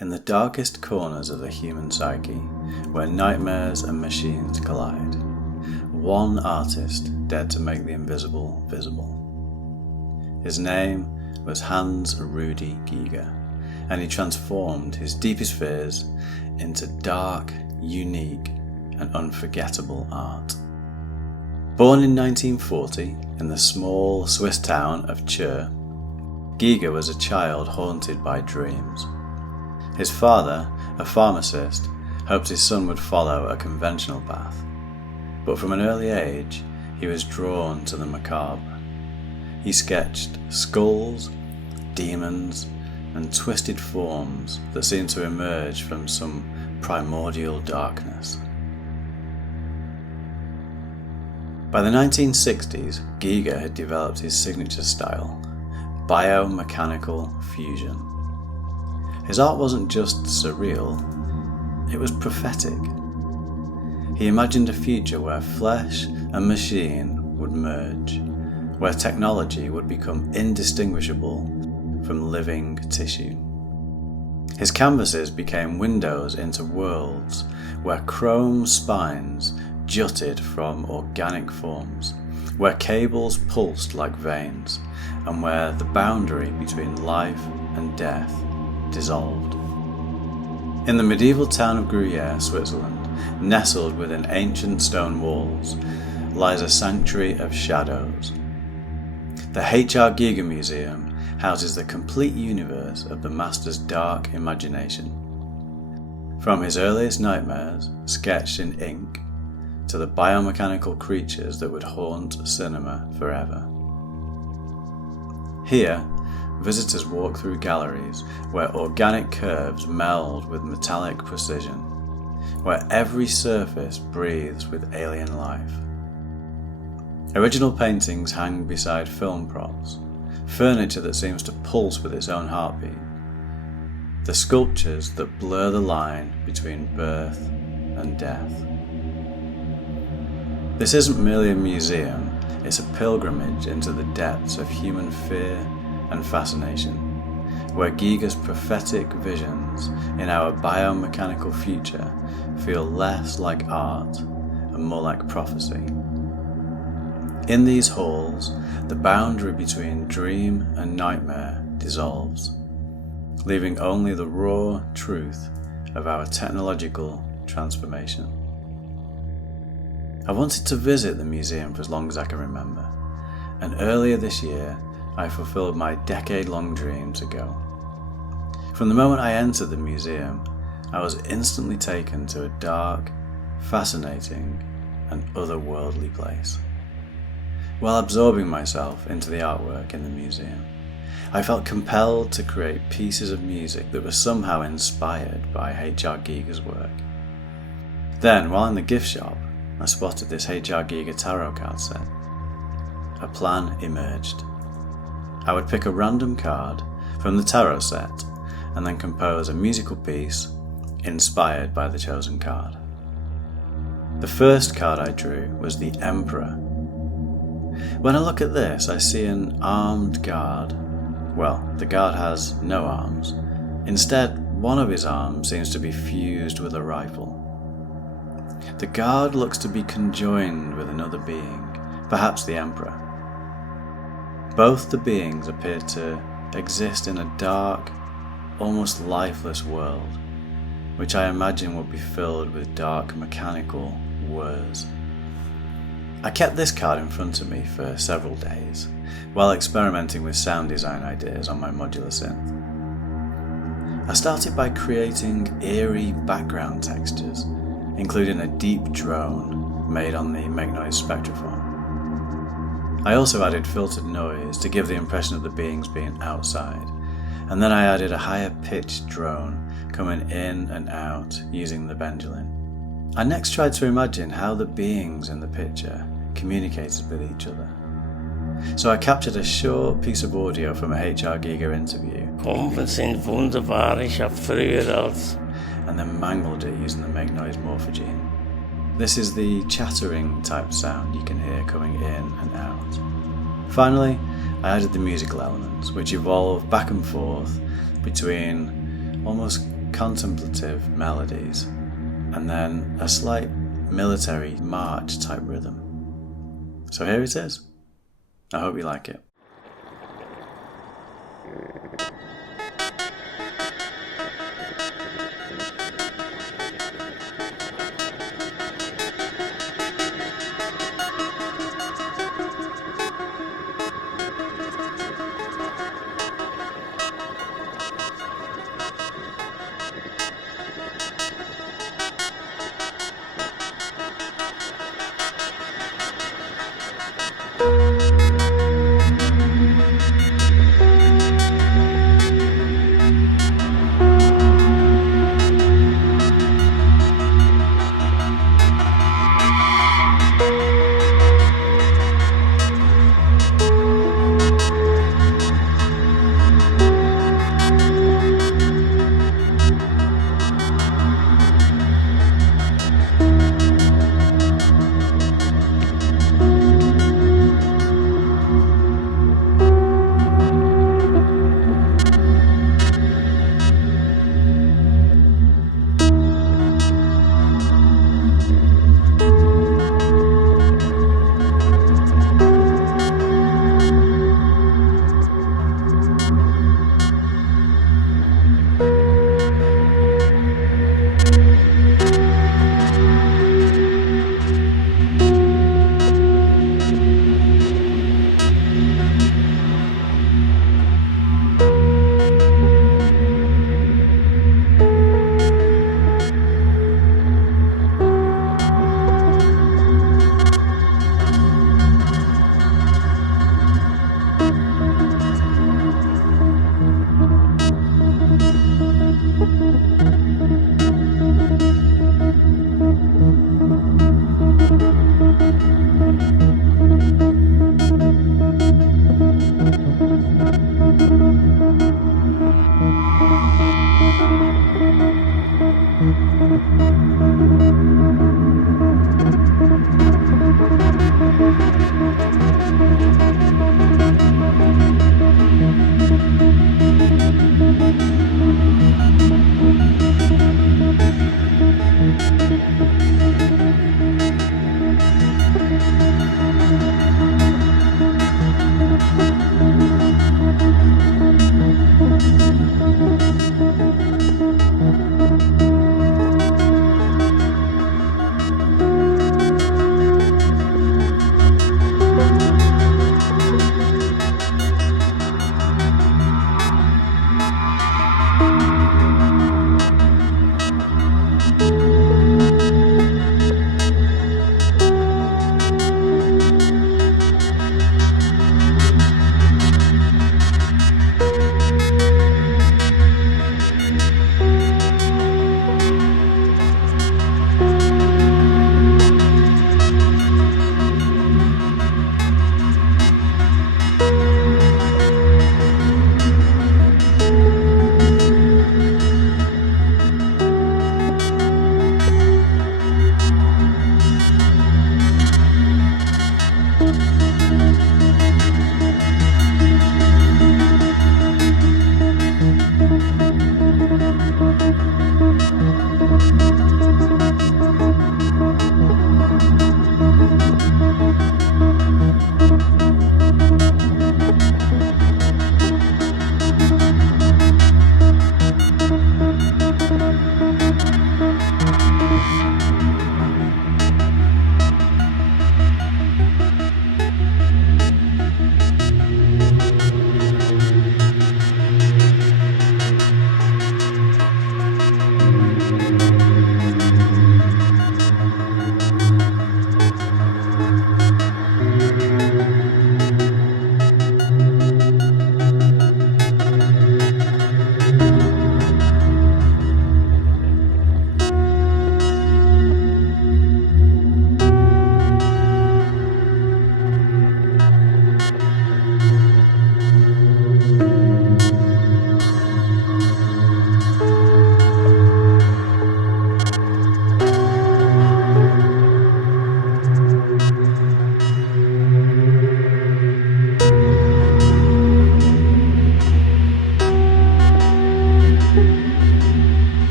In the darkest corners of the human psyche, where nightmares and machines collide, one artist dared to make the invisible visible. His name was Hans Rudi Giger, and he transformed his deepest fears into dark, unique, and unforgettable art. Born in 1940 in the small Swiss town of Chur, Giger was a child haunted by dreams. His father, a pharmacist, hoped his son would follow a conventional path, but from an early age he was drawn to the macabre. He sketched skulls, demons, and twisted forms that seemed to emerge from some primordial darkness. By the 1960s, Giger had developed his signature style, biomechanical fusion. His art wasn't just surreal, it was prophetic. He imagined a future where flesh and machine would merge, where technology would become indistinguishable from living tissue. His canvases became windows into worlds where chrome spines jutted from organic forms, where cables pulsed like veins, and where the boundary between life and death dissolved. In the medieval town of Gruyeres, Switzerland, nestled within ancient stone walls, lies a sanctuary of shadows. The H.R. Giger Museum houses the complete universe of the master's dark imagination. From his earliest nightmares, sketched in ink, to the biomechanical creatures that would haunt cinema forever. Here, visitors walk through galleries where organic curves meld with metallic precision, where every surface breathes with alien life. Original paintings hang beside film props, furniture that seems to pulse with its own heartbeat, the sculptures that blur the line between birth and death. This isn't merely a museum, it's a pilgrimage into the depths of human fear and fascination, where Giger's prophetic visions in our biomechanical future feel less like art and more like prophecy. In these halls, the boundary between dream and nightmare dissolves, leaving only the raw truth of our technological transformation. I wanted to visit the museum for as long as I can remember, and earlier this year I fulfilled my decade-long dream to go. From the moment I entered the museum, I was instantly taken to a dark, fascinating, and otherworldly place. While absorbing myself into the artwork in the museum, I felt compelled to create pieces of music that were somehow inspired by H.R. Giger's work. Then, while in the gift shop, I spotted this H.R. Giger tarot card set. A plan emerged. I would pick a random card from the tarot set and then compose a musical piece inspired by the chosen card. The first card I drew was the Emperor. When I look at this, I see an armed guard. Well, the guard has no arms. Instead, one of his arms seems to be fused with a rifle. The guard looks to be conjoined with another being, perhaps the Emperor. Both the beings appear to exist in a dark, almost lifeless world, which I imagine would be filled with dark mechanical whirs. I kept this card in front of me for several days, while experimenting with sound design ideas on my modular synth. I started by creating eerie background textures, including a deep drone made on the Magerit Spectraphon. I also added filtered noise to give the impression of the beings being outside, and then I added a higher pitched drone coming in and out using the pendulum. I next tried to imagine how the beings in the picture communicated with each other. So I captured a short piece of audio from a H.R. Giger interview. Kumpen sind wunderbar, ich habe früher als... And then mangled it using the make noise morphogene. This is the chattering type sound you can hear coming in and out. Finally, I added the musical elements, which evolve back and forth between almost contemplative melodies, and then a slight military march type rhythm. So here it is. I hope you like it.